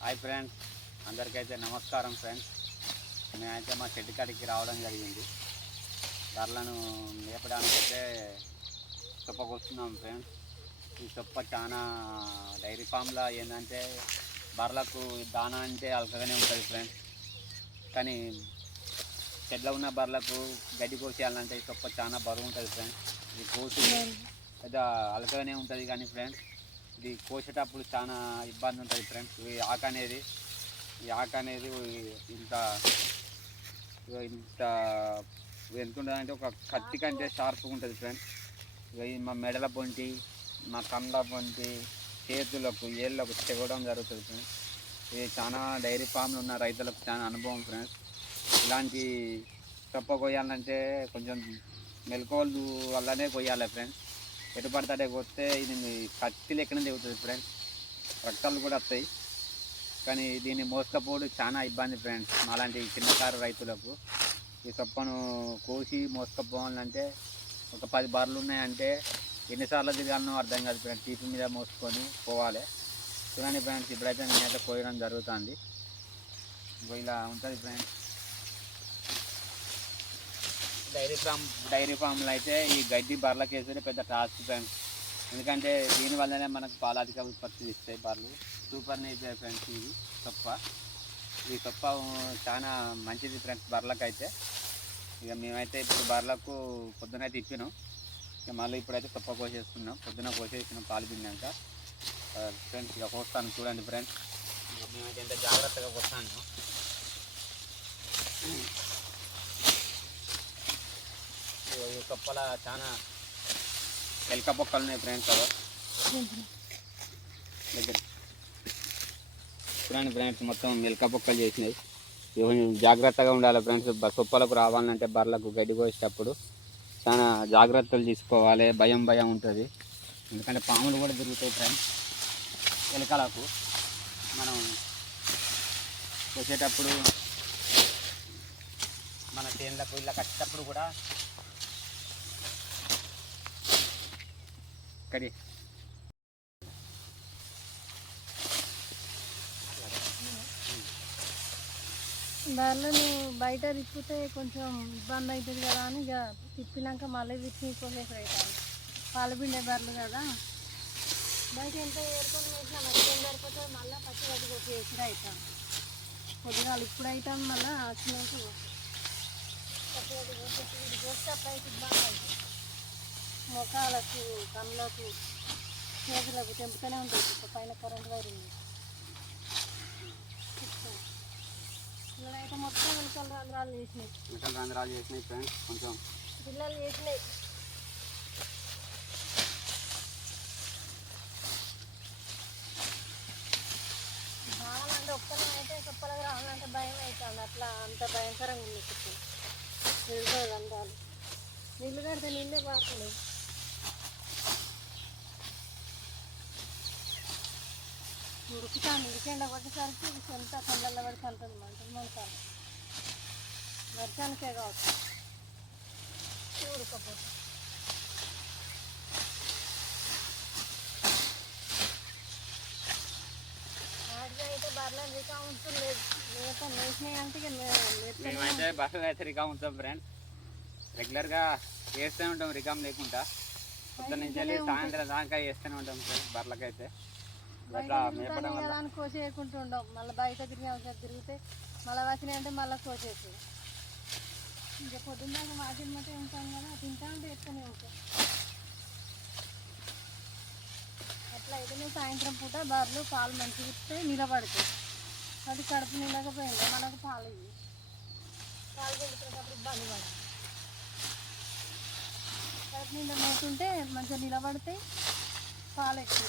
Hi friends అందరికైతే నమస్కారం friends మేమైతే మా చెట్టు కాడికి రావడం జరిగింది. బర్రెలను మేపడానికి అయితే చొప్పకు వస్తున్నాం ఫ్రెండ్స్ ఈ చొప్ప చాలా డైరీ ఫామ్లో ఏంటంటే బర్రెలకు దానా అంటే అలకగానే ఉంటుంది ఫ్రెండ్స్ కానీ చెట్ల ఉన్న బర్రెలకు గడ్డి కోసేయాలంటే ఈ చొప్ప చాలా బరువు ఉంటుంది ఫ్రెండ్స్ ఇది కోసి పెద్ద అలకగానే ఉంటుంది కానీ ఫ్రెండ్స్ ఇది కోసేటప్పుడు చాలా ఇబ్బంది ఉంటుంది ఫ్రెండ్స్ ఈ ఆక అనేది ఈ ఆక అనేది ఇంత ఇంత ఎంత ఉంటుందంటే ఒక కత్తి కంటే షార్ప్గా ఉంటుంది ఫ్రెండ్స్ మా మెడల పొంటి మా కండ్ల పొంటి చేతులకు ఏళ్ళకు తెగడం జరుగుతుంది ఫ్రెండ్స్ ఇది చాలా డైరీ ఫామ్లు ఉన్న రైతులకు చాలా అనుభవం ఫ్రెండ్స్ ఇలాంటి చొప్ప కొయ్యాలంటే కొంచెం మెలకువలు వల్లనే కొయ్యాలి ఫ్రెండ్స్ ఎటు పడతాడే కొస్తే ఇది మీ కత్తి లెక్కనే దిగుతుంది ఫ్రెండ్స్ రక్తాలు కూడా వస్తాయి. కానీ దీన్ని మోసుకపోవడం చాలా ఇబ్బంది ఫ్రెండ్స్ అలాంటి చిన్నకారు రైతులకు ఈ చొప్పను కోసి మోసుకపోవాలంటే ఒక పది బార్లు ఉన్నాయంటే ఎన్నిసార్లు తిరగాలనో అర్థం కాదు ఫ్రెండ్స్ టీపీ మీద మోసుకొని పోవాలి. చూడండి ఫ్రెండ్స్ ఇప్పుడైతే నేనైతే కోయడం జరుగుతుంది. ఇలా ఉంటుంది ఫ్రెండ్స్ డైరీ ఫామ్ డైరీ ఫామ్లో అయితే ఈ గడ్డి బర్రెలకు వేసేది పెద్ద టాస్క్ ఫ్రెండ్స్ ఎందుకంటే దీనివల్లనే మనకు పాలాధిక ఉత్పత్తి ఇస్తాయి బర్రెలు. సూపర్ నేచర్ ఫ్రెండ్స్ ఇది సొప్ప ఈ సొప్ప చాలా మంచిది ఫ్రెండ్స్ బర్రెలకు అయితే ఇక మేమైతే ఇప్పుడు బర్రెలకు పొద్దునైతే ఇచ్చినాం ఇక మళ్ళీ ఇప్పుడైతే సొప్ప కోసేస్తున్నాం. పొద్దున కోసేసినాం పాలు తిన్నాక. ఫ్రెండ్స్ ఇక కోస్తాను చూడండి ఫ్రెండ్స్. ఇక మేమైతే ఎంత జాగ్రత్తగా కోస్తాను. ఈ కప్పల చాలా ఎలక బొక్కలు ఉన్నాయి ఫ్రెండ్స్ అదో దగ్గర. చూడండి ఫ్రెండ్స్ మొత్తం మెలక బొక్కలు చేసినాయి కొంచెం జాగ్రత్తగా ఉండాలి ఫ్రెండ్స్ బ- సొప్పలకు రావాలంటే బర్రెలకు గడ్డి పోసేటప్పుడు చాలా జాగ్రత్తలు తీసుకోవాలి. భయం భయం ఉంటుంది. ఎందుకంటే పాములు కూడా తిరుగుతాయి ఫ్రెండ్స్ ఎలకలకు మనం పోసేటప్పుడు మన చేనులకు ఇలా కట్టేటప్పుడు కూడా కడి నువ్వు బయట తిప్పితే కొంచెం ఇబ్బంది అవుతుంది కదా అని ఇక తిప్పినాక మళ్ళీ వీటిని కొనేసి అవుతాను పాలు పిండే బర్రెలు కదా. బయట ఎంత ఏరుకొని వేసినా మంచిగా సరిపోతే మళ్ళీ పచ్చి గడ్డి కొట్టి వేసిన అవుతాం పొద్దుగాలు ఇప్పుడు అవుతాం మళ్ళీ వచ్చినాక పచ్చి గడ్డి కొట్టి పోస్తే అప్పుడైతే ఇబ్బంది అవుతుంది. మొఖాలకు కళ్ళకు చేతులకు తెంపుతూనే ఉంటుంది. ఇప్పుడు పైన కరెంట్ వైర్ ఉంది. పిల్లలైతే మొత్తం వెనకాల రంధ్రాలు చేసినాయి. మిగతా రంధ్రాలు చేసినాయి ఫ్రెండ్స్ కొంచెం. పిల్లలు చేసినాయి. రావాలంటే ఒక్కనే అయితే కుప్పలకు రావాలంటే భయం అవుతుంది. అట్లా అంత భయంకరంగా ఉంది. చుట్టూ రంధ్రాలు. నీళ్ళు కడితే నీళ్ళే పారుతున్నాయి ఉడుకుతాను ఉడికేండ ఇది ఎంత కొండల్లో పడి కంటుంది మంటలు మంటాను వర్షానికే కావచ్చు. ఉడకపోతే బర్రెలు మేమైతే బస్సులు అయితే రికామ్ ఉంటాం ఫ్రెండ్స్ రెగ్యులర్గా చేస్తూనే ఉంటాం రికామ్ లేకుండా. పొద్దున్న నుంచి వెళ్ళి సాయంత్రం దాకా చేస్తూనే ఉంటాం ఫ్రెండ్స్ బర్రెలకైతే. బయట తిరుగుతానే కదా అని మళ్ళీ బయట తిరిగి ఒకసారి తిరిగితే మళ్ళీ వచ్చినాయి అంటే మళ్ళీ కోసేసి ఇంకా పొద్దున్న దాకా వాటిని మటే ఉంటాం కదా తింటా ఉంటే ఎత్తునే ఉంటాం. అట్లా అయితే సాయంత్రం పూట బర్రెలు పాలు మంచిగా ఇస్తే నిలబడతాయి. అది కడుపు నిండకపోయింది మనకు పాలు ఇవి పాలు పెడుతున్నప్పుడు ఇబ్బంది పడాలి కడుపు నిండా మేస్తుంటే మంచిగా నిలబడతాయి పాలు ఎక్కువ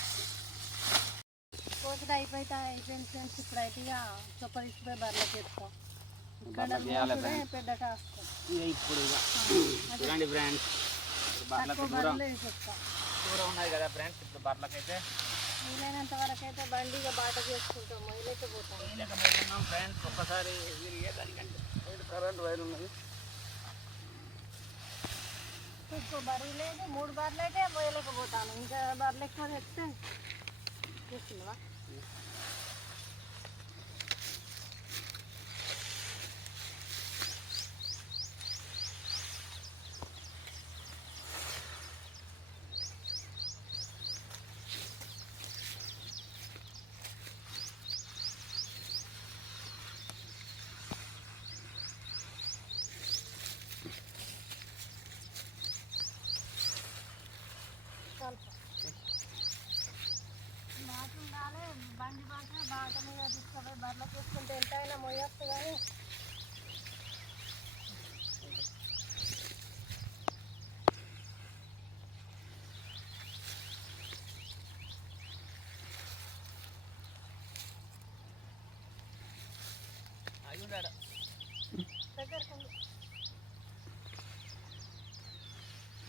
ఇస్తాయి. కోసట అయిపోతే అయిపోయింది ఫ్రెండ్స్ ఇప్పుడు అయితే ఇక చొప్ప తీసుకుపోయి బర్రెలకి ఎత్తాం ఇక్కడ బర్రెలకి వేయాలి మోసుడే friends. పెద్ద కాస్తాం ఇక ఇప్పుడు ఇక చూడండి ఫ్రెండ్స్ బర్రెలకు తక్కువ దూరం బర్రెలు వేసేస్తాం దూరం ఉన్నది కదా ఫ్రెండ్స్ ఇప్పుడు బర్రెలకైతే వీలైనంత వరకు అయితే బండి ఇక బాట చేసుకుంటాం మొదలైతే పోతాం లేకపోతున్నాం ఫ్రెండ్స్ ఒక్కసారి విరిగేదానికంటే కరెంట్ వైర్ ఉన్నది ఇంకో బర్రెలు అయితే మూడు బర్రెలు అయితే మొదలేకపోతాను ఇంకా బర్రెలు ఎక్కువ తెస్తే చూస్తున్నావా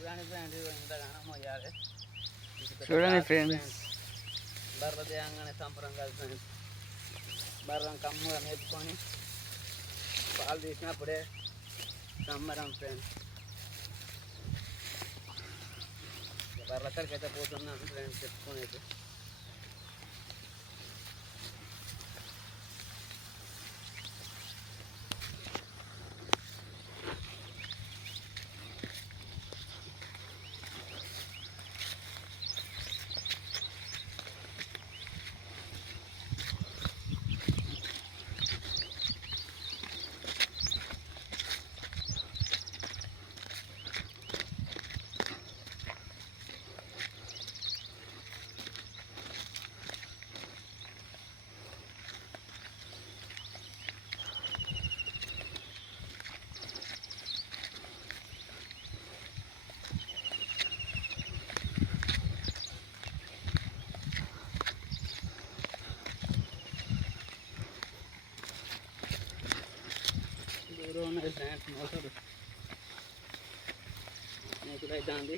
చూడండి ఫ్రెండ్స్ మొయ్యాలి చూడండి ఫ్రెండ్స్ బర్ర తేయంగానే సంపరం కాదు ఫ్రెండ్స్ బర్రం కమ్ముగా మేపుకొని పాలు తీసినప్పుడే సంబరం ఫ్రెండ్స్ బర్రెల కాడికి అయితే పోతున్నాను ఫ్రెండ్స్ చెప్పుకొని అయితే దూరం ఫ్రెండ్స్ అయితే ఉంది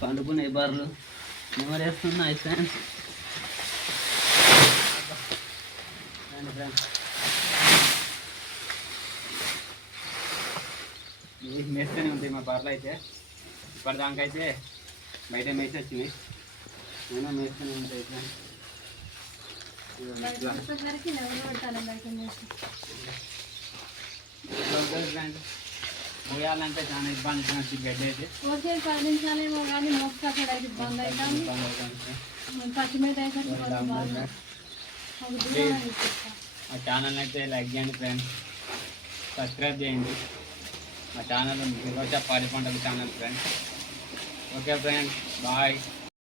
పండుకున్నాయి బర్రెలు నెమరేస్తున్నాయి ఫ్రెండ్స్ ఫ్రెండ్స్ ఇవి మేస్తూనే ఉంటాయి మా బర్రెలు అయితే. ఇప్పటిదాకైతే బయట మేసి వచ్చినాయి నేను మేస్తూనే ఉంటాయి ఫ్రెండ్స్ ఇదిగోండి, బయట ఇట్లా. వచ్చేసరికి నెవరు పెడతాను బయట నుంచి ఇట్లా ఉంటుంది ఫ్రెండ్స్ పోయాలంటే చాలా ఇబ్బంది ఫ్రెండ్స్ ఈ బెడ్ అయితే. ఓకే పది నిమిషాలేమో కానీ మోసుకొచ్చాడు అయితే ఇబ్బంది అవుతుంది. ఇబ్బంది అవుతుంది. ఫ్రెండ్స్. పచ్చిమిరపకాయ అయితే కొంచెం బాగా ఒక దూరం ఇచ్చేస్తా. మా ఛానల్ అయితే లైక్ చేయండి ఫ్రెండ్స్. సబ్స్క్రైబ్ చేయండి. మా ఛానల్ నిర్వచ పాడి పంటల channel friends okay friends bye